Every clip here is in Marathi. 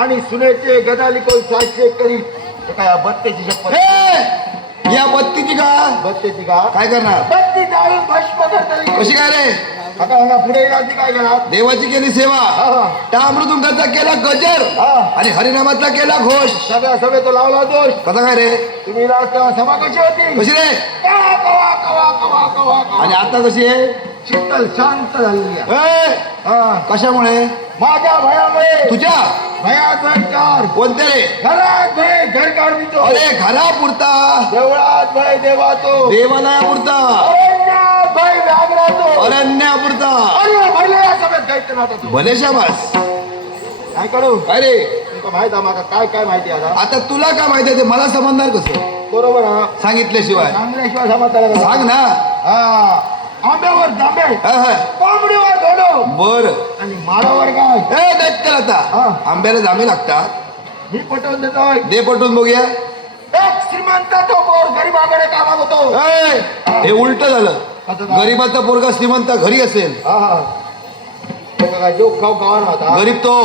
आणि सुनेचे गदाली कोण 600 करीत काय बत्तीची शपथ या बत्तीची का बत्तीची का काय करणार बत्ती जाळून भस्म करता कशी काय रे आता पुढे राहते काय करणार देवाची केली सेवा टामृदुंगाचा केला गजर आणि हरिनामाचा केला घोष सगळ्या सभे तो लावला दोष कसा काय रे तुम्ही तेव्हा सभा कशी होती कशी रे कवा कवा कवा कवा कवा आणि आता कशी आहे शीतल शांत झालेली आहे कशामुळे माझ्या भयामुळे तुझ्या भयात भय चार कोणत्या रे घरात भय घर काढतो अरे घरापुरता देवळात भय देवातो देवालयापुरता अरण्यात भय व्याघ्रातो अरण्यापुरता अरे भले या सभेत दैत्य नाटतो भले शाबास काय करू काय रे तुमका माहित आहे मला काय काय माहिती आता तुला काय माहिती आहे ते मला समजणार कसं बरोबर हा सांगितल्याशिवाय सांगल्याशिवाय समजताना सांग ना हा आंब्यावर जांभे कोंबडीवर धोडो बर आणि माळावर गाय दैत्यलता आंब्याला जांभे लागतात मी पटवून देतोय दे पटून बघूया एक श्रीमंत तो पोर गरीबाकडे कामात होतो हे उलट झालं गरीबाचा पोरगा श्रीमंत घरी असेल जो खाऊ गावाला होता गरीब तो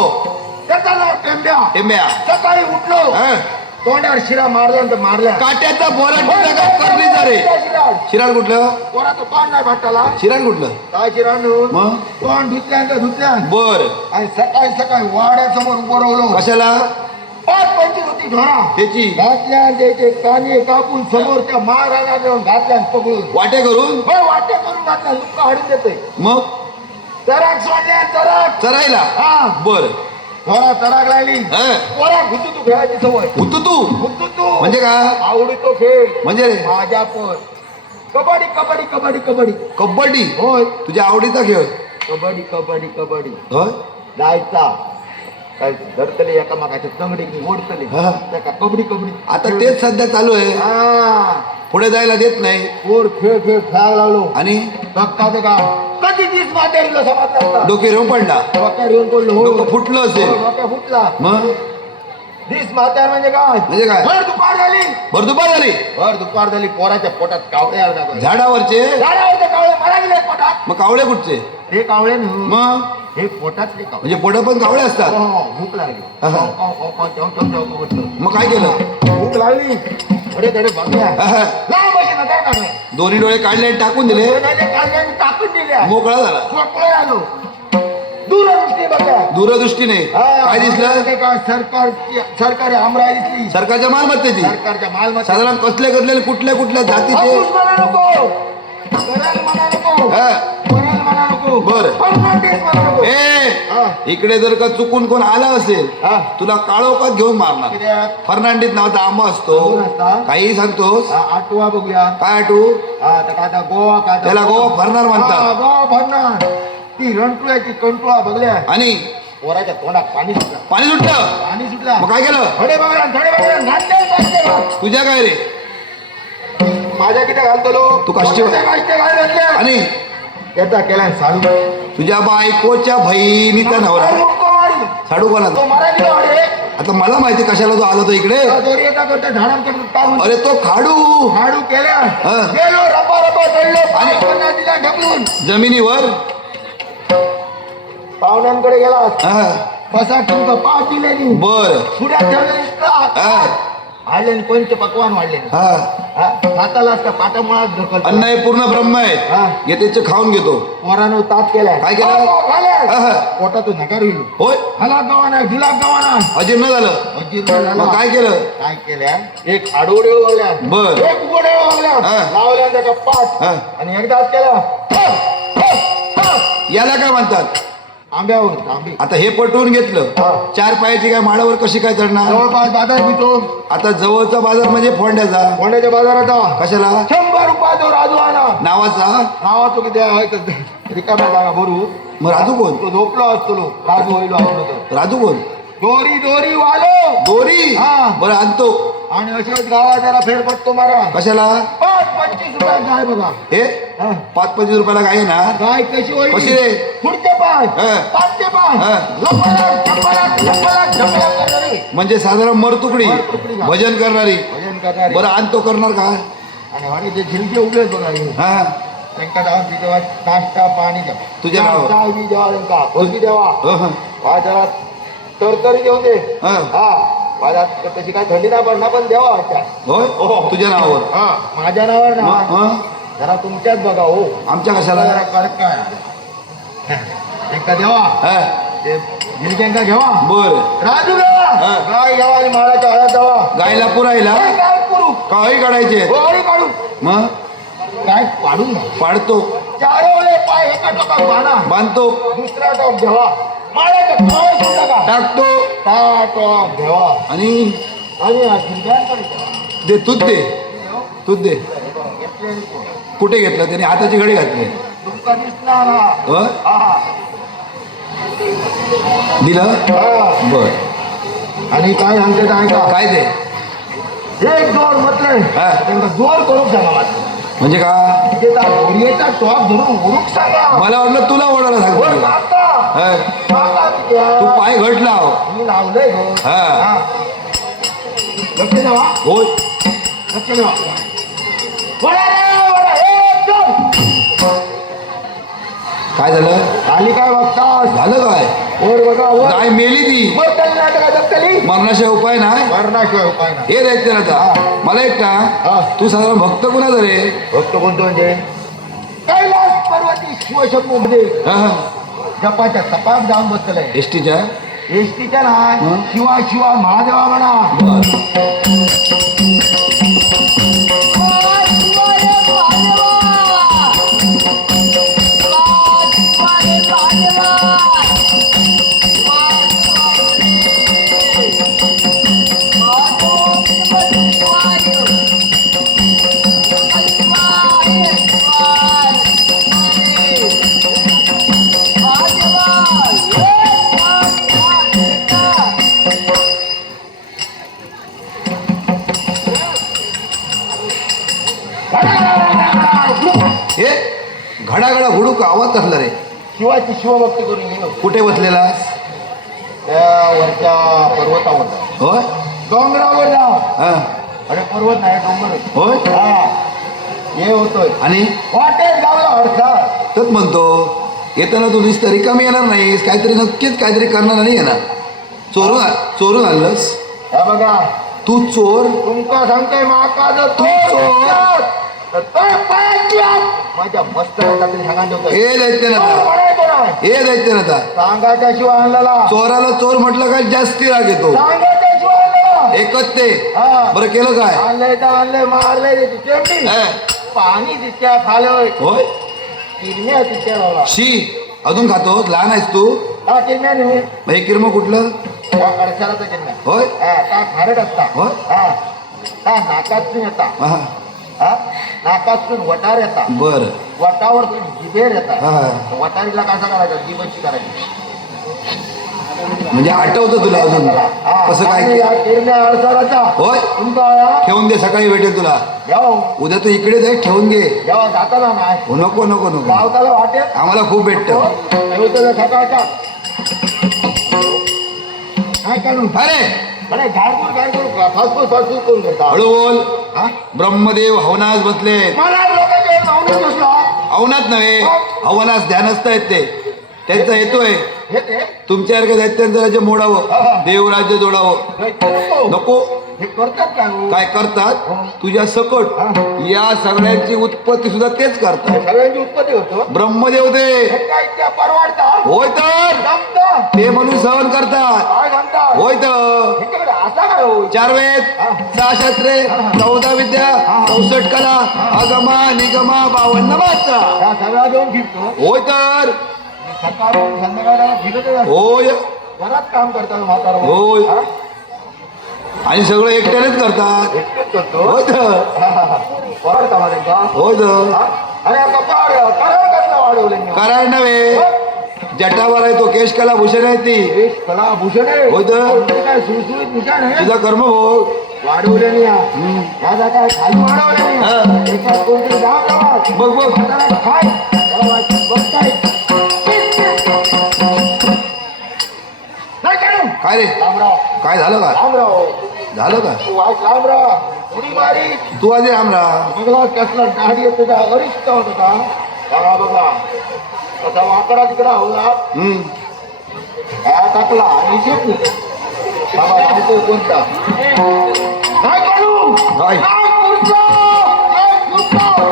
त्याचा नाव टेंब्या टेंब्या सकाळी उठलो तोंडावर शिरा मारल्यानंतर मारल्या काट्याचा बोराट करली जा रे शिराड कुठलं पोरा तो तोंड नाही भाटाला शिराड कुठलं काय शिरा मग तोंड धुतल्यानंतर धुतल्या बर आणि सकाळी सकाळी वाड्यासमोर उभं राहिलो कशाला 5-25 होती ढोरा त्याची घातल्या त्याचे काने कापून समोर त्या महाराणा जाऊन घातल्या पकडून वाटे करून वाटे करून घातल्या लुक्का हाडून देतोय मग चराक सोडल्या चराक चरायला हा बर ढोरा चराक लागली पोरा घुतू खेळायची सवय तू म्हणजे काय आवडतो खेळ म्हणजे रे माझ्या पण कबड्डी कबड्डी कबड्डी कबड्डी कबड्डी होय तुझ्या आवडीचा खेळ कबड्डी कबड्डी कबड्डी होय जायचा काय धरतले एकामेकाच्या तंगडी ओढतले त्या कबड्डी कबड्डी आता तेच सध्या चालू आहे पुढे जायला देत नाही पोर खेळ खेळ खेळायला लागलो आणि धक्का का कधी 30 म्हातारीला समजला डोके येऊन पडला डोक्यावर येऊन पडलो डोकं फुटलं असेल डोक्या फुटला मग 30 म्हातार म्हणजे काय भर दुपार झाली भर दुपार झाली पोराच्या पोटात कावळे आला झाडावरचे कावळे मरा गेले पोटात मग कावळे कुठचे ते कावळे मग हे पोटातले कावळे म्हणजे पोटात पण कावळे असतात भूक लागली मग काय केलं भूक लागली थोडे थोडे बघूया आहा. लांब अशी नजर टाकल्या दोन्ही डोळे काढले आणि टाकून दिले काढल्या आणि टाकून दिल्या मोकळा झाला मोकळे आलो दूरदृष्टी बघा दूरदृष्टीने काय दिसलं सरकारी आमराई दिसली सरकारच्या मालमत्तेची सरकारच्या मालमत्ता साधारण कसले कसले कुठल्या कुठल्या जातीचे हापूस म्हणा नको करायला म्हणा नको हा. करायला म्हणा नको बरं. फर्नांडिस म्हणा नको हा. इकडे जर का चुकून कोण आला असेल हा. तुला काळोखात घेऊन मारणार कित्याक? फर्नांडिस नावाचा आंबा असतो आंबा असता? काही सांगतोस हा, आठवा बघूया काय आठवू हा तर काय आता गोवा काय त्याला गोवा भरणार म्हणतात. हा, गोवा भरणार ती रणटुळ्याची कंटुळा बघल्या आणि पोराच्या तोंडात पाणी सुटलं पाणी सुटलं पाणी सुटला मग काय केलं थोडे बघा घातले तुझ्या काय रे माझ्या किती घालतो तू काष्टी- आणि त्याचा केला साडू तुझ्या बायकोच्या बहिणीचा नवरा साडू कोणाचा तो मराठी वाडे आता मला माहिती कशाला तो आला तो इकडे दोरी येता करता झाडांकडून काढून अरे तो खाडू झाडू केल्या हा. गेलो रपा रपा चढलो पाणी दिला ढकलून जमिनीवर पाहुण्यांकडे गेला हा. बसा तुमचं पाव दिलेली बर पुढ्या ठेवले आले आणि कोणते पकवान वाढले हा हाताला असता पाटा मुळात ढकल अन्न हे पूर्ण ब्रह्म हा. आहे येतेच खाऊन घेतो पोरानं ताप केलाय काय केलं? खाल्या हा. पोटातून नकार होईल होय हला गवाना ढिला गवाना अजीर्ण झालं अजीर्ण झाला मग काय केलं काय केल्या एक आडवडे लावल्या बर. एक उघडे लावल्या हा. लावल्या त्याचा पाठ हा. आणि एकदाच केला याला काय म्हणतात आंब्यावर आंबे आता हे पटवून घेतलं हा. चार पायाची काय माळावर कशी काय चढणार जवळपास बाजार पितो आता जवळचा बाजार म्हणजे फोंड्याचा कोणाच्या बाजारात जावा कशाला 100 रुपयाचा राजू आणा नावाचा नावा तो किती आहे तर रिकाम्या जागा भरू मग राजू कोण तो झोपलो असतो लो राजू होईल असलो तर राजू कोण दोरी दोरी वालो दोरी हा. बरं आणतो आणि अशाच गावात त्याला फेरपटतो मारा कशाला 5-25 रुपयात गाय बघा हे हा. 5-25 रुपयाला काय ना गाय कशी होईल कशी रे? पुढचे पाय हा. पाचचे पाय हा. लपलाक झपलाक लपलाक झपलाक करणारी म्हणजे साधारण मरतुकडी मरतुकडी का? भजन करणारी भजन करणारी बरं आणतो करणार का आणि आणि ते झिलके उभे बघा हे. हा त्यांका जाऊन तिथे नाश्ता पाणी द्या तुझ्या नावावर. चाय बी द्यावा त्यांका भरती द्यावा अहं. बाजारात तरतरी देऊ दे हा. हा बाजारात तशी काय थंडी नाही पडणार पण द्यावा त्या होय तुझ्या नावावर हा माझ्या नावावर ना हं? जरा तुमच्याच बघा हो आमच्या कशाला जरा कडक काय एकदा देवा हा. ते झिलक्यांका घ्यावा बर राजू घ्यावा हा. गाय घ्यावा आणि माळाच्या हळद जावा गायला पुरायला काय करू काही काढायचे गोळी काढू मग काय पाडून पाडतो चारोळे पाय एका टोकात बांधा बांधतो दुसरा टॉप घ्यावा माळ्याच्या तळावर सुद्धा का टाकतो त्या टॉप घ्यावा आणि आणि हा झिलक्यांकडे घ्यावा. दे तूच दे तूच दे कुठे घेतलं त्याने हाताची घडी घातली तुमका दिसणार हा. हं? हा. दिलं हा. बर आणि काय सांगते ऐका काय ते एक जोर म्हटलंय हा. त्यांना जोर करून सांगा मात्र म्हणजे का घोडीचा टॉप धरून उरूक सांगा मला वाटलं तुला ओढायला वर सांगतो काका हं. काका द्या. तू पाय घट लाव मी लावलंय गो हा. लक्ष द्यावा होय लक्ष द्यावा वळा रे, वळा. एक जोर. काय झालं खाली काय बघता झालं काय वर बघा वर गाय मेली ती वर चालली नाटका दत्तली मरणाशिवाय उपाय नाही मरणाशिवाय उपाय नाही हे द्यायचं आता मला एक हा. का तू साधारण भक्त कुणाचा रे भक्त कोणतं म्हणजे कैलास पर्वती शिवशंभू मध्ये जपाच्या तपास जाऊन बसलंय एसटीच्या एसटीच्या नाही हं? शिवा शिवा महादेवा म्हणा हे घडाघडा हुडूक आवाज कसला रे शिवाची शिवभक्ती करून गेलो कुठे बसलेला त्या वरच्या पर्वतावर होय डोंगरावर जा हा. अरे पर्वत नाही डोंगर होय हा हे होतोय आणि वाटेत गावला अडसा तच म्हणतो येताना तू नुसतं रिकामी येणार नाहीस काहीतरी नक्कीच काहीतरी करणार नाही येणार चोरून आणलंस हा बघा तू चोर? तुमका सांगतोय माका जर तू चोर? माझ्या मस्त सांगा हे दैत्यनाथा, हे दैत्यनाथा, सांगायच्या शिवाय आणलेला चोराला चोर म्हटलं काय जास्ती राग येतो. सांगायच्या शिवाय आणलेला एकच ते. हा. बरं केलं काय? आणलंय तर आणलंय, मारलंय तिथे हे? पाणी तिच्या खालोय, होय. किरम्या तिच्या लावला. शी अजून खातोस? लहान आहेस तू? हा किरम्या नाही, हे किरम कुठलं? त्या अडसराचा किरम्या. होय. हा, त्या खारट असता. होय. हा, त्या नाकातून येता. हा, हा, नाकातून वटार येता. बर. वटावरतून जिभेर येतात. हा. वटारीला कसं करायचं, जिभेची करायची. म्हणजे आठवतं तुला अजून कसं काय? अडसराचा होय. तुमचा ठेवून दे, सकाळी भेटेल तुला. जेव्हा उद्या तू इकडे जाई, ठेवून घे. जेव्हा जाताना नाही हो, नको नको नको, गावताला वाटेल आम्हाला खूप भेटतं. ठेवतो सकाळचा काय करू. अरे अरे झाडपूर फासफूस करून करता. हळू बोल. हा? ब्रह्मदेव हवनास बसले. मला लोकांच्या नावून बसला. हवनात नव्हे, हवनास ध्यानस्थ आहेत ते. त्यांचा हेतू आहे हे ते तुमच्यासारख्या दैत्यांचं राज्य मोडावं, देवराज्य जोडावं. नको. नको. हे करतात काय हो? काय करतात? तुझ्या सकट या सगळ्यांची उत्पत्ती सुद्धा तेच करतात. सगळ्यांची उत्पत्ती होतो. ब्रह्मदेव ते. हे काय त्या परवाडता होय तर जमतं. ते म्हणून सहन करतात. काय सांगतात. होय तर ह्याच्याकडे असा काय हो? 4 वेद, 6 शास्त्रे, 14 विद्या, 64 कला, अगमा निगमा, 52 मात्रा. या सगळ्या घेऊन फिरतो. होय तर सकाळून संध्याकाळला फिरत असतो. होय. घरात काम करतात म्हातारा. होय. आणि सगळं एकट्यानेच करतात. एकटेच करतो. होय तर वाढता माझे का? होय तर आणि आता कराड कसला वाढवले कराड नव्हे, जटावर आहे तो, केश कला भूषण आहे ती. कला भूषण आहे. होय तर. ते काय सुळसुळीत भूषण आहे. तुझा कर्म भोग. वाढवले नाही माझा काय खाली वाढवले नाही. एका कोणतरी गाव गावात बघ बघ. म्हातारा खाय त्याला वाट बघताय. नाही काय काय रे? रामराव काय झालं का? रामराव झालं का? तू वाच रामराव उडी मारी तू आधी रामरा. बघला कसला दाढी येत होता, अरिष्ट होत होता. बघा बघा कसा वाकडा तिकडा होता. टाकला आणि शेपू बाबा सांगतो कोणता काय करू. काय?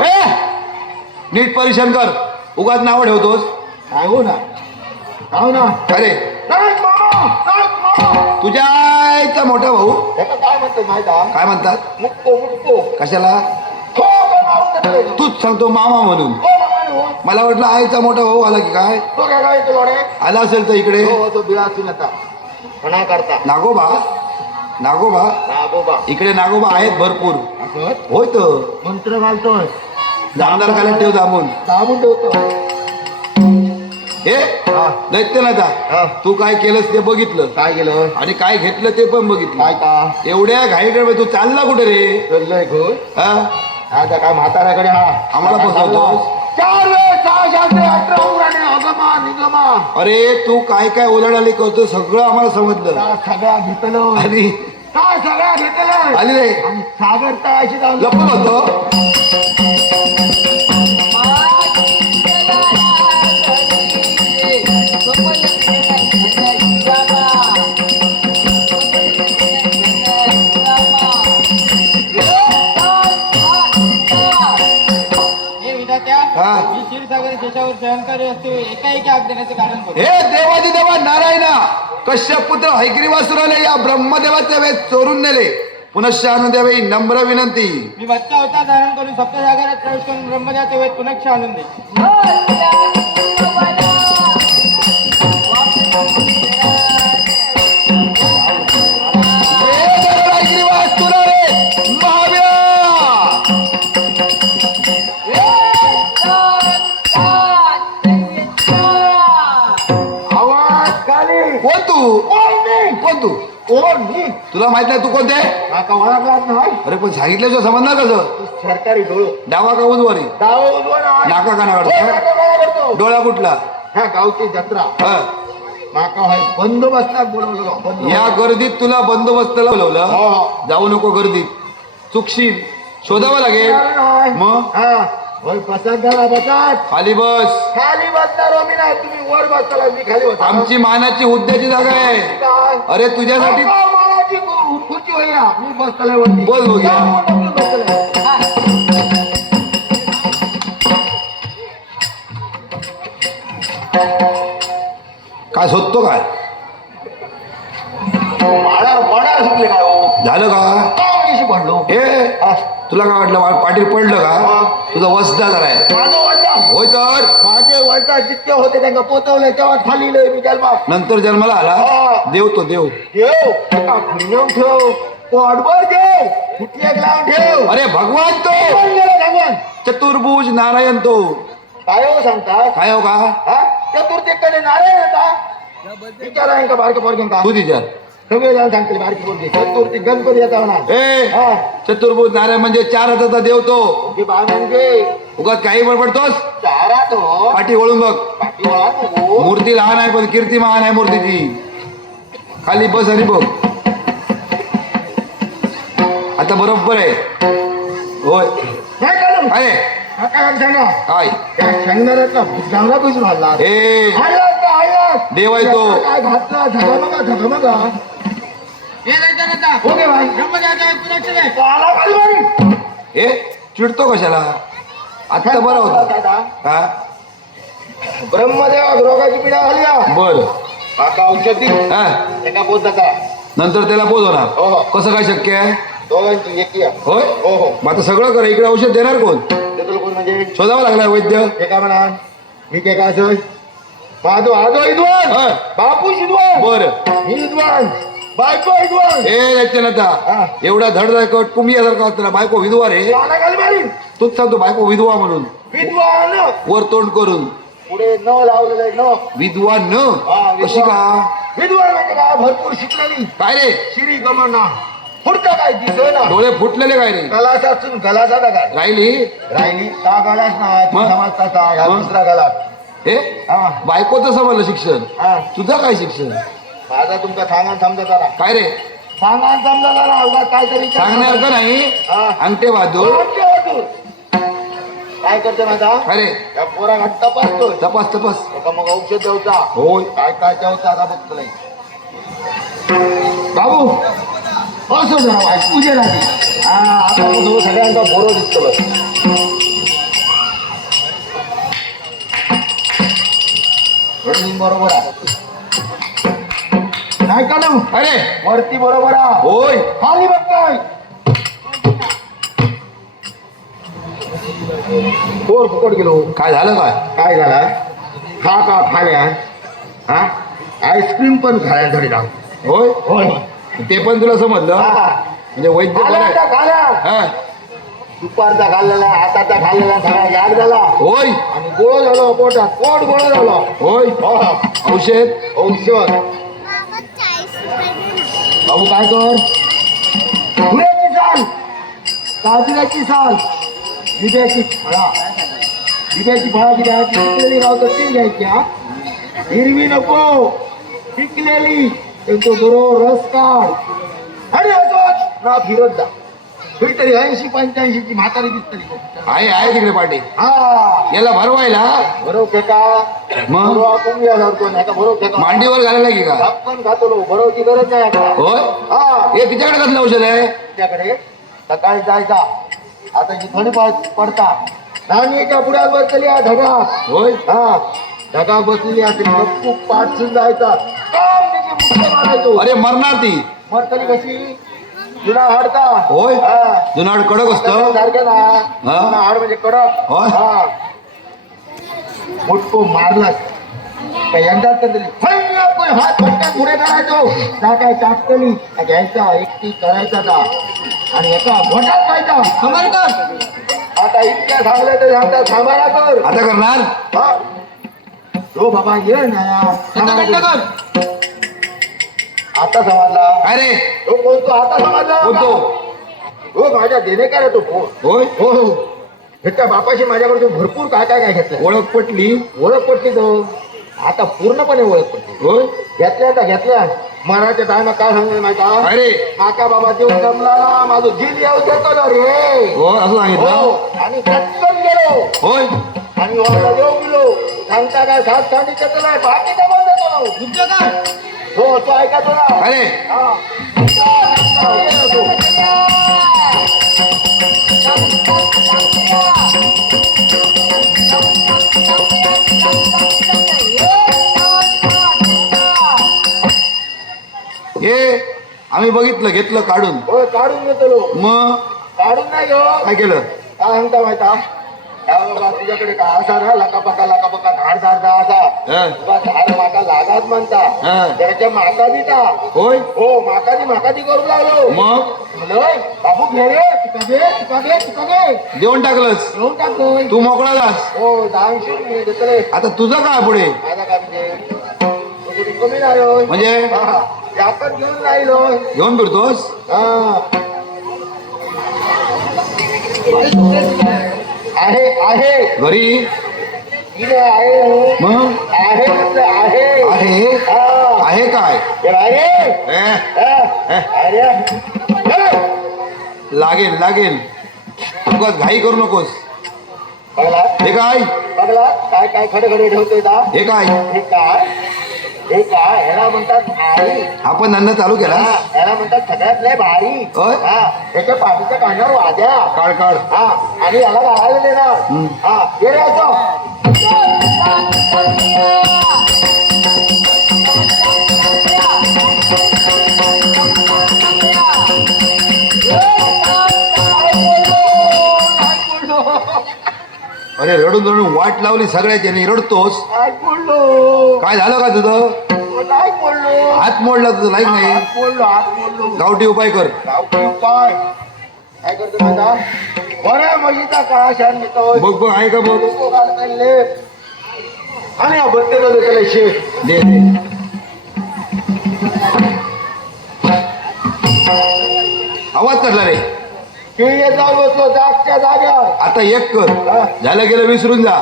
ए! नीट परीक्षण कर, उगाच नाव ठेवतोस. काय हो ना काय हो ना. अरे नाईक मामा, नाईक मामा. तुझ्या आईचा मोठा भाऊ त्याचं काय म्हणतो माहिती आहे? काय म्हणतात? मुक्को मुक्को कशाला? हो का नाव त्याचं? तूच सांगतो मामा म्हणून. हो मामा हो. मला वाटलं आईचा मोठा भाऊ आला की काय. तो काय काय येतो लोडे? आला असेल तर इकडे. हो तो बिळासून आता म्हणा करता नागोबा. नागोबा नागोबा इकडे नागोबा आहेत भरपूर. असं होय तर मंत्र घालतोय. जामदार खाल्यात ठेव दाबून. दाबून ठेवतो. हे हा. दैत्यनाथा, हा. तू काय केलंस ते बघितलं काय केलं आणि काय घेतलं ते पण बघितलं. काय का एवढ्या घाईकडे तू चालला कुठे रे? चाललंय घोळ. हा? आता काय म्हाताऱ्याकडे हा आम्हाला फसवतोस? 4 वेळ 6 शास्त्रे 18 उराणे अगमा निगमा अरे तू काय काय ओलाडाली करतो सगळं आम्हाला समजलं. त्या सगळ्या घेतलं. आणि काय सगळ्या घेतलं. आली रे आणि सागर तळाशी जाऊन लपून होतो. हा. मी क्षीरसागर केशावर शयनकारी असते एकाएकी आग देण्याचे कारण बघ. हे देवादी देवा नारायणा, कश्यप पुत्र हैग्रीवासुराने या ब्रह्मदेवाचे वेद चोरून नेले. पुनश्च आणून द्यावे नम्र विनंती. मी बच्चा होता धारण करून सप्तसागरात प्रवेश करून ब्रह्मदेवाचे वेद पुनक्ष आणून दे. हैग्रीवासुराने महावीरा. आवाज खाली. कोण तू? कोण मी? कोण तू? कोण मी? तुला माहित नाही तू कोणते? आता ओळखलाच नाही. अरे पण सांगितल्याशिवाय समजणार कसं? सरकारी डोळ डावा का उजवारी? गाव उजवा नाही. नाका काना हो, काढतो? नाका काना काढतो. डोळा कुठला? ह्या गावची जत्रा हा. माका हाय बंदोबस्ताक बोलवलं बंदोबस्त. या गर्दीत तुला बंदोबस्ताला बोलवलं. हो. जाऊ नको गर्दीत, चुकशील. शोधावं लागेल. मग हा होय पसंत झाला बसात. खाली बस. खाली बसणार हो मी नाही. तुम्ही वर बसला मी खाली बसणार. आमची मानाची हुद्द्याची जागा आहे. काय? अरे तुझ्यासाठी अहो, मानाची खुर्ची होय बघूया मी बसतोय वरती बोल बघूया. जाऊन आपण बसतोय. हा. काय शोधतो काय वाड्यावर सुटले काय हो झालं का कशी पडलो हे हा. तुला काय वाटलं पाटील पडलं का हा. तुझा वसदा आहे माझं वडा होय तर माझे वडा जितके होते त्यांना पोचवले तेव्हा खाली मी जन्मा नंतर जन्माला आला हा. देव तो देव देव नेऊन ठेव पोटभर देव कुठली एक लावून ठेव अरे भगवान तो कोण गेला भगवान चतुर्भुज नारायण तो काय हो सांगता काय हो का हा चतुर्थीकडे नारायण होता विचारा का बारके पोरगे का तू तिच्या सगळे जण सांगतील बारकी पोरगे चतुर्थी गणपती येता म्हणा ए हा चतुर्भुज नारायण म्हणजे चार हाताचा देव तो ते बाळ म्हणजे उगाच काही बडबडतोस चारा तो पाठी वळून बघ पाठी वळा तू मूर्ती लहान आहे पण कीर्ती महान आहे मूर्तीची खाली बस आणि बघ आता बरोबर आहे होय काय करू अरे काय सांगा काय त्या शंकराचा भुजगावला बुजून हल्ला ए देव आहे तो. काय घातला झगमगा हे जायचं ना ओके भाई ब्रह्मदेवाचा वेद पुनक्षण आहे. आला खाली मारी ए चिडतो कशाला आत्ता बरा होता हा ब्रह्मदेवा रोगाची पिढा झाली का? बर काका औषधी हा एका पोताचा नंतर त्याला पोचवणार हो हो कसं काय शक्य आहे दोघांची एक या होय हो हो मग आता सगळं करा इकडे औषध देणार कोण ते कोण म्हणजे शोधावं लागणार वैद्य हे का म्हणा मी काय का असं माझो आजो विद्वान हा. बापू विद्वान बर मी विद्वान बायको विद्वान ए जनता हा. एवढा धडधड कुंभियासारखा असताना बायको विधवा रे काना खाली मारी तूच सांगतो बायको विधवा म्हणून विद्वान वर तोंड करून पुढे न लावलेलं आहे, न विधवा न हा, विधवा. कशी का विद्वान म्हणजे काय भरपूर शिकलेली काय रे श्री गमना पुढचं काय दिसतोय ना डोळे फुटलेले काय रे गलासातून गलासा काय राहिली राहिली का गलास ना मग? समाजचा हा मग? दुसरा गलास हे हा बायकोचं समजलं शिक्षण हा तुझं काय शिक्षण माझा तुमचा सांगा समजा जरा काय रे सांगा समजा जरा उगाच काहीतरी सांगण्यासारखं नाही हा. अंगठे बहादूर काय करते माझा अरे या पोरा घाट तपासतोय तपास तपास का मग औषध द्यावचा होय काय काय द्यावचा आता बघतो नाही बाबू असं जरा वाईट पूजे लागली हा आता तो सगळ्यांचा बोरो दिसतो बघ बरोबर आहे नाही का ना अरे वरती बरोबर आहे होय खाली बघतोय पोर फुकट गेलो काय झालं काय काय झाला खा का खाल्या हा आईस्क्रीम पण खाण्यासाठी लाव होय होय ते पण तुला समजलं म्हणजे वैद्य बरं आहे. खाल्या हा दुपारचा खाल्लेला हाताचा खाल्लेला सगळा याद झाला होय आणि गोळ झालो पोटात पोट गोळ झालं होय हो औषध औषध बाबू काय कर फुल्याची साल काजऱ्याची साल जिब्याची फळा जिब्याची फळा किती आहे पिकलेली गावतात ती घ्यायची हा हिरवी नको पिकलेली त्यांचं बरोबर रस काढ आणि असं ना फिरत जा तरी 80-85 ची म्हातारी दिसतली आहे तिकडे पाठी हा याला भरवायला बरोबर का मग? बरोबर कुंभिया सारखो नाही का बरोबर का मांडीवर घालायला की का आपण खातो बरोबरची गरज नाही आता होय हा हे तिच्याकडे कसलं औषध आहे त्याकडे सकाळी जायचा आता जी थंडी पडता नाणीच्या पुढ्यात बसलेली आहे ढगा होय हा ढगा बसलेली असेल गप्पू पाठसून जायचा काम त्याची मुख्य मारायचो अरे मरणार ती मरतली कशी जुना हाडता होय हा जुनाड कडक असतं सारखं ना जुना हाड म्हणजे कडक होय. हा मुटको मारलाच का यंदाच तरी हात पटकन पुढे करायचो काय टाकतली घ्यायचा एकटी करायचा का आणि एका मोठात पाहिजा खबर कर आता इतक्या सांगलं तर सांगता थांबायला कर आता करणार हा हो बाबा ये ना यार. खंड कर आता समजला काय रे तो कोणतो आता समजला कोणतो हो माझ्या देणेकार आहे तो फोन होय हो हो ह्याच्या बापाशी माझ्याकडे भरपूर काय काय काय घेतलं ओळख पटली ओळख पटली तो आता पूर्णपणे ओळख पटली होय घेतल्या तर घेतल्या मराठ्या टायमात काय सांगणार माहिती का? काय रे काका बाबा देव जमला ना माझं जीव येऊ देतो ना रे हो असं सांगितलं हो आणि चटकन गेलो होय आणि वाला देव गेलो सांगता काय सात सांडी नाही बाकीचा बंद करतो युद्ध कर हो तो ऐका तो ना अरे हा हे आम्ही बघितलं घेतलं काढून. होय काढून घेतलो. मग काढून नाही घेऊ. काय केलं? काय सांगता माहिता या बाबा तुझ्याकडे काय असा ना लकापका धाड धाड असा हा. तुला झाड माका लागात म्हणता हा. त्याच्या माका दिता. होय हो माकादी करू लागलो. मग म्हणलं बाबू घे रे तुका घे देऊन टाकलंस. घेऊन टाकतोय. तू मोकळा जास. हो दानशूर मी घेतले. आता तुझं काय पुढे? माझा काय म्हणजे तुझी कमी राहिलो म्हणजे याकड घेऊन राहिलो. घेऊन फिरतोस? आहे घरी इथे आहे. मग आहे म्हटलं आहे. आहे हा. आहे काय? हे अरे ए, अरे लागेल लागेल उगाच घाई करू नकोस. बघला हे काय? बघला काय काय खडे ठेवतोय का? हे काय? हे काय ह्याला म्हणतात भारी. आपण धंदा चालू केला? ह्याला म्हणतात सगळ्यात लय भारी. होय? हा त्याच्या पाठीच्या कांड्यावर वाद्या. काढ काढ. हा आणि याला घालायला देणार. हा हे रे असं. अरे रडून रडून वाट लावली सगळ्याची आणि रडतोस. काय बोललो? काय झालं का तुझं? काय बोललो? हात मोडला तुझं लाईक नाही. हात बोललो. गावठी उपाय कर. काय काय करतो माझा बरं म्हशीचा काळा शान घेतोय. बघ बघ आहे का बघ. आणि हा बत्तेला त्याला शेत दे दे. आवाज करला रे. किळीत जाऊन बसलो जागच्या जाग्यावर. आता एक कर. झालं गेलं विसरून जा.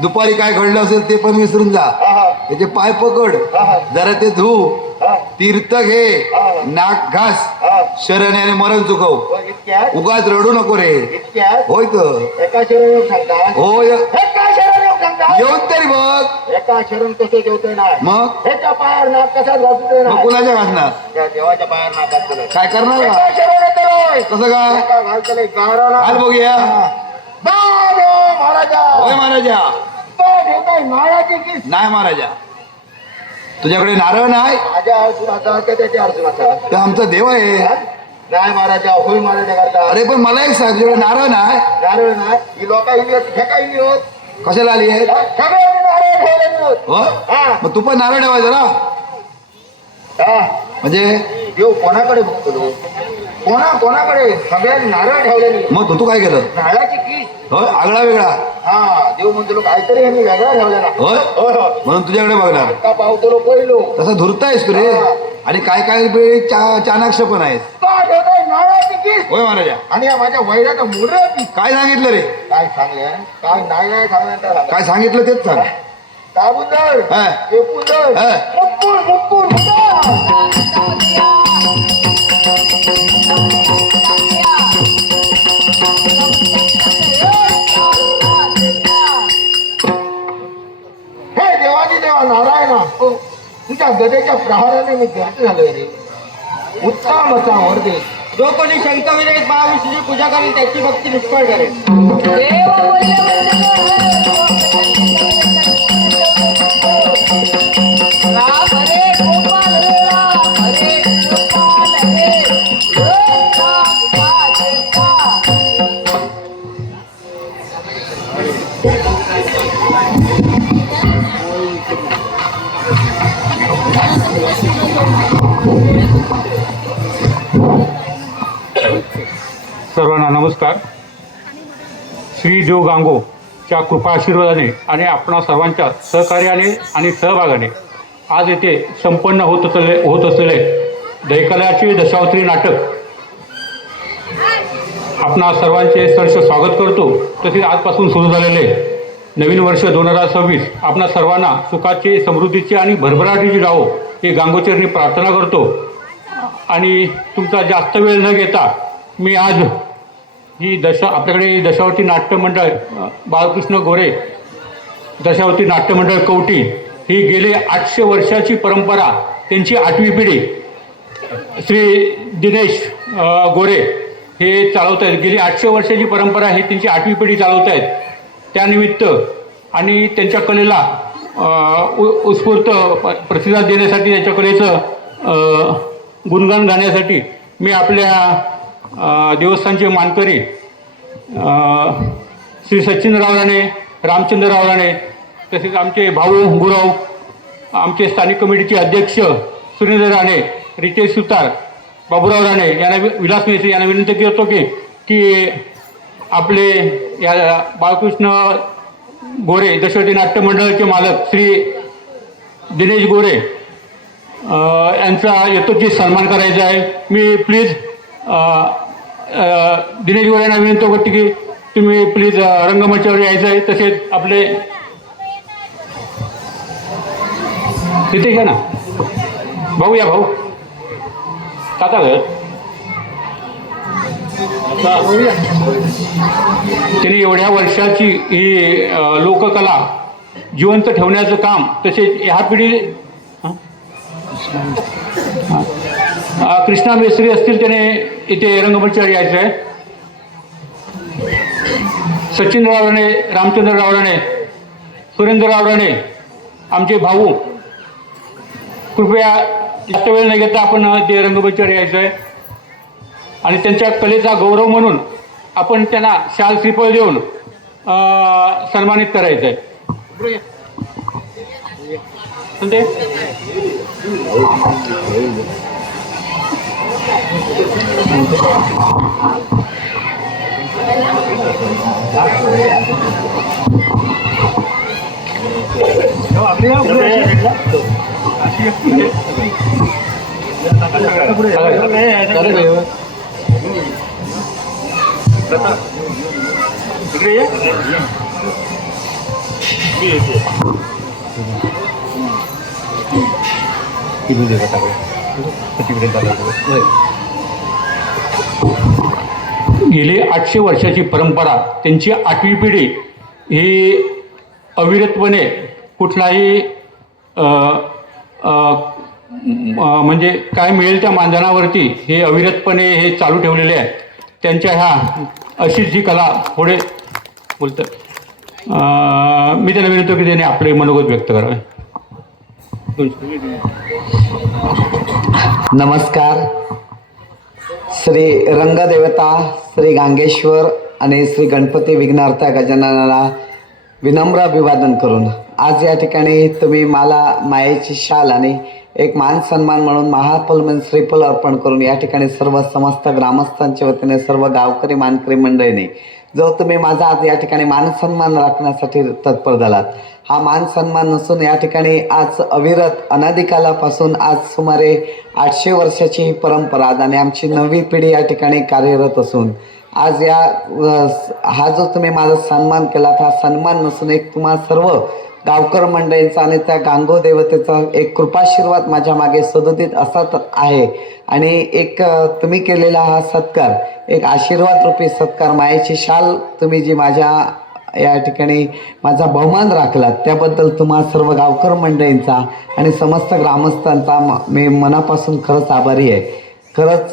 दुपारी काय घडलं असेल ते पण विसरून जा. त्याचे पाय पकड. जरा ते धू. तीर्थ घे. नाक घास. शरणे आणि मरण चुकव. इतक्यात उगाच रडू नको रे. इतक्यात होय तर एका शरण येऊ सांगता. होय. एका शरण येऊ सांगता. येऊन तरी बघ. एका शरण कसं जेवतोय ना. मग ह्याच्या पायावर नाक कसा घासतोय ना. मग कुणाच्या घासणार? त्या देवाच्या पायावर नाक घासतोय. काय करणार एका का? शरण येतोय. कसं काय? एका घालतोय गाराला. हाल बघूया. देव महाराजा. होय महाराजा. तो ठेवताय नाळाची किस. नाही महाराजा तुझ्याकडे नारळ नाही. माझ्या अर्जुनाचा का त्याच्या अर्जुनाचा. ते आमचा देव आहे. नाही महाराजा होय महाराजा करता. अरे पण मला एक सांग तुझ्याकडे नारळ नाही. नारळ नाही ही लोक हे काही होत. कशाला आली आहे? सगळे नारळ ठेवले होत. हो हा. मग तू पण नारळ ठेवायचा ना. हा. म्हणजे देव कोणाकडे बघतो? कोणाकडे सगळ्यांनी नारळ ठेवलेली. मग तू काय केलं? नारळाची किस. हो आगळा वेगळा. हा देव म्हणतो काहीतरी यांनी वेगळा ठेवलेला. होय म्हणून तुझ्याकडे बघणार. का पावतो पहिलो तसं धुरतायस तू रे. आणि काय काय चाणाक्ष पण आहेत. का ठेवताय नारळाची किस. होय महाराजा. आणि या माझ्या वैराचं मुडर काय सांगितलं रे? काय सांगले काय नाही सांगण्यात काय सांगितलं तेच सांग. साबुंदर हा. एपुंदर हा. मुक्कुल हे देवाची देवा नारायणा तुझ्या गदेच्या प्रहाराने मी व्यर्थ झालोय रे. उत्तम असा वर दे. जो कोणी शंकरविरहित महाविष्णूची पूजा करेल त्याची भक्ती निष्फळ करेल. सर्वांना नमस्कार. श्री देव गांगोच्या कृपा आशीर्वादाने आणि आपणा सर्वांच्या सहकार्याने आणि सहभागाने आज येथे संपन्न होत असलेले दैकल्याचे दशावतारी नाटक आपणा सर्वांचे सहर्ष स्वागत करतो. तसेच आजपासून सुरू झालेले नवीन वर्ष 2026 आपणा सर्वांना सुखाचे, समृद्धीचे आणि भरभराटीचे जावो हे गांगोचरणी प्रार्थना करतो. आणि तुमचा जास्त वेळ न घेता मी आज ही आपल्याकडे दशावतारी नाट्य मंडळ बाळकृष्ण गोरे दशावतारी नाट्य मंडळ कवठी ही गेली 800 वर्षाची परंपरा, त्यांची 8वी पिढी श्री दिनेश गोरे हे चालवत आहेत. गेली 800 वर्षाची परंपरा ही त्यांची 8वी पिढी चालवत आहेत. त्यानिमित्त आणि त्यांच्या कलेला उत्स्फूर्त प्रतिसाद देण्यासाठी, त्यांच्या कलेचं गुणगान गाण्यासाठी मी आपल्या देवस्थानचे मानकरी श्री सचिनराव राणे, रामचंद्रराव राणे, तसेच आमचे भाऊ गुरव, आमचे स्थानिक कमिटीचे अध्यक्ष सुरेंद्र राणे, रितेश सुतार, बाबूराव राणे यांना, विलास मेसे यांना विनंती करतो की आपले या बाळकृष्ण गोरे दशवती नाट्य मंडळाचे मालक श्री दिनेश गोरे यांचा यथोचित सन्मान करायचा आहे. मी प्लीज दिनेश गोरे यांना विनंती करतो की तुम्ही प्लीज रंगमंचावर यायचं आहे. तसेच आपले तिथे घ्या ना भाऊ, या भाऊ काका घर त्यांनी एवढ्या वर्षाची ही लोककला जिवंत ठेवण्याचं काम, तसेच ह्या पिढी कृष्णा मेस्त्री असतील, त्याने इथे रंगमंचावर यायचं आहे. सचिनराव राणे, रामचंद्रराव राणे, सुरेंद्रराव राणे आमचे भाऊ, कृपया जास्त वेळ न घेता आपण ते रंगमंचावर यायचं आहे. आणि त्यांच्या कलेचा गौरव म्हणून आपण त्यांना शाल श्रीफळ देऊन सन्मानित करायचं आहे. गेली 800 वर्षाची परंपरा, त्यांची 8वी पिढी ही अविरतपणे कुठलाही म्हणजे काय मिळेल त्या मानधनावरती हे अविरतपणे हे चालू ठेवलेले आहे. त्यांच्या ह्या अशीच जी कला पुढे बोलतं, मी त्यांना विनंती की त्याने आपले मनोगत व्यक्त करावे. नमस्कार. श्री रंगदेवता श्री गांगेश्वर आणि श्री गणपती विघ्नार्थ गजाननाला विनम्र अभिवादन करून आज या ठिकाणी तुम्ही मला मायेची शाल आणि एक मान सन्मान म्हणून महाफल म्हणून श्रीफल अर्पण करून या ठिकाणी सर्व समस्त ग्रामस्थांच्या वतीने सर्व गावकरी मानकरी मंडळीने जो तुम्ही माझा आज या ठिकाणी मान सन्मान राखण्यासाठी तत्पर झालात, हा मान सन्मान नसून या ठिकाणी आज अविरत अनादिकालापासून आज सुमारे 800 वर्षाची ही परंपरा आणि आमची 9वी पिढी या ठिकाणी कार्यरत असून आज या हा जो तुम्ही माझा सन्मान केला, हा सन्मान नसून एक तुम्हा सर्व गावकर मंडळींचा आणि त्या गांगो देवतेचा एक कृपाशीर्वाद माझ्या मागे सदोदित असाच आहे. आणि एक तुम्ही केलेला हा सत्कार, एक आशीर्वाद रूपी सत्कार, मायेची शाल तुम्ही जी माझ्या या ठिकाणी माझा बहुमान राखलात, त्याबद्दल तुम्हा सर्व गावकर मंडळींचा आणि समस्त ग्रामस्थांचा मी मनापासून खरंच आभारी आहे. खरंच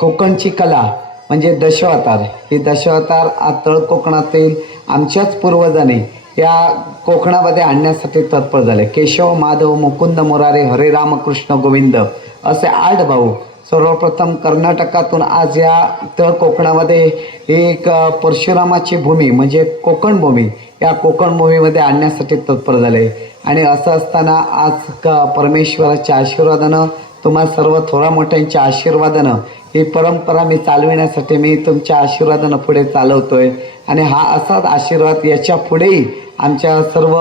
कोकणची कला म्हणजे दशावतार, ही दशावतार तळ कोकणातील आमच्याच पूर्वजांनी या कोकणामध्ये आणण्यासाठी तत्पर झाले. केशव, माधव, मुकुंद, मुरारे, हरे राम, कृष्ण, गोविंद असे 8 भाऊ सर्वप्रथम कर्नाटकातून आज या तळ कोकणामध्ये एक परशुरामाची भूमी म्हणजे कोकण भूमी, या कोकण भूमीमध्ये आणण्यासाठी तत्पर झाले. आणि असं असताना आज परमेश्वराच्या आशीर्वादानं, तुम्हा सर्व थोरा मोठ्यांच्या आशीर्वादानं ही परंपरा मी चालविण्यासाठी मी तुमच्या आशीर्वादानं पुढे चालवतोय. आणि हा असाच आशीर्वाद याच्या पुढेही आमच्या सर्व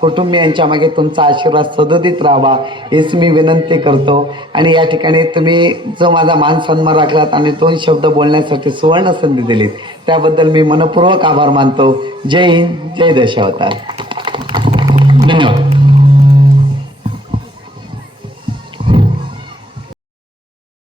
कुटुंबियांच्या मागे तुमचा आशीर्वाद सदोदित राहावा हीच मी विनंती करतो. आणि या ठिकाणी तुम्ही जो माझा मान सन्मान राखलात आणि 2 शब्द बोलण्यासाठी सुवर्ण संधी दिलीत, त्याबद्दल मी मनपूर्वक आभार मानतो. जय हिंद, जय दशावतार. धन्यवाद.